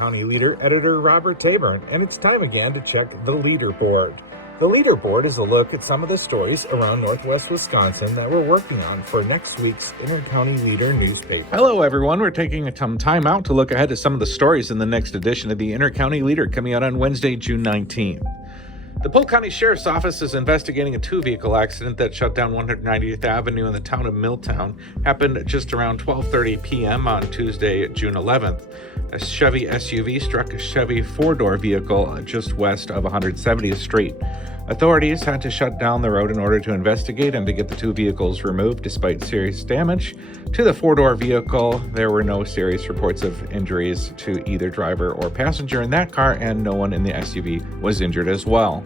Intercounty Leader editor Robert Taburn, and it's time again to check the leaderboard. The leaderboard is a look at some of the stories around Northwest Wisconsin that we're working on for next week's Intercounty Leader newspaper. Hello, everyone. We're taking some time out to look ahead to some of the stories in the next edition of the Intercounty Leader coming out on Wednesday, June 19th. The Polk County Sheriff's Office is investigating a two-vehicle accident that shut down 190th Avenue in the town of Milltown. Happened just around 12:30 p.m. on Tuesday, June 11th. A Chevy SUV struck a Chevy four-door vehicle just west of 170th Street. Authorities had to shut down the road in order to investigate and to get the two vehicles removed despite serious damage. To the four-door vehicle, there were no serious reports of injuries to either driver or passenger in that car, and no one in the SUV was injured as well.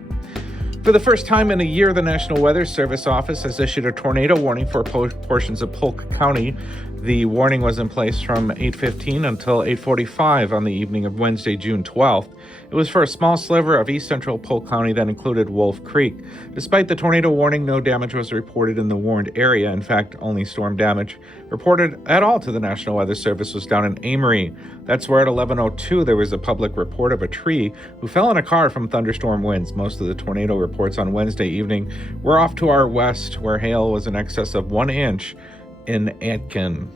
For the first time in a year, the National Weather Service Office has issued a tornado warning for portions of Polk County. The warning was in place from 8:15 until 8:45 on the evening of Wednesday, June 12th. It was for a small sliver of east central Polk County that included Wolf Creek. Despite the tornado warning, no damage was reported in the warned area. In fact, only storm damage reported at all to the National Weather Service was down in Amory. That's where at 11:02 there was a public report of a tree who fell in a car from thunderstorm winds. Most of the tornado reports on Wednesday evening were off to our west, where hail was in excess of 1 inch in Aitkin.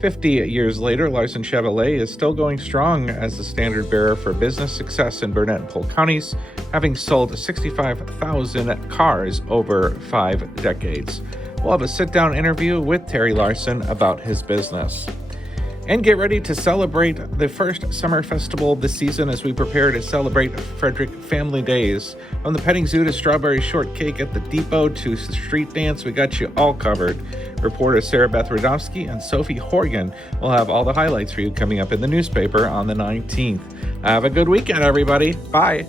50 years later, Larson Chevrolet is still going strong as the standard bearer for business success in Burnett and Polk counties, having sold 65,000 cars over 5 decades. We'll have a sit-down interview with Terry Larson about his business. And get ready to celebrate the first summer festival of the season as we prepare to celebrate Frederick Family Days. From the petting zoo to strawberry shortcake at the depot to the street dance, we got you all covered. Reporter Sarah Beth Radowski and Sophie Horgan will have all the highlights for you coming up in the newspaper on the 19th. Have a good weekend, everybody. Bye.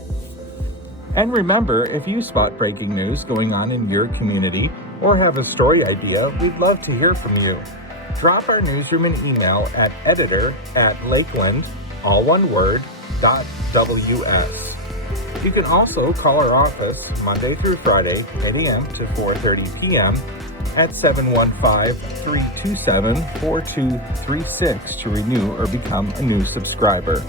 And remember, if you spot breaking news going on in your community or have a story idea, we'd love to hear from you. Drop our newsroom an email at editor@lakeland, all one word, .ws. You can also call our office Monday through Friday, 8 a.m. to 4:30 p.m. at 715-327-4236 to renew or become a new subscriber.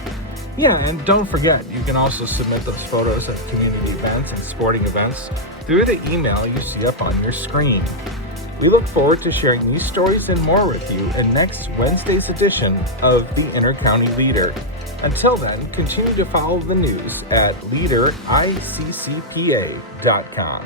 Yeah, and don't forget, you can also submit those photos of community events and sporting events through the email you see up on your screen. We look forward to sharing these stories and more with you in next Wednesday's edition of the Intercounty Leader. Until then, continue to follow the news at leadericcpa.com.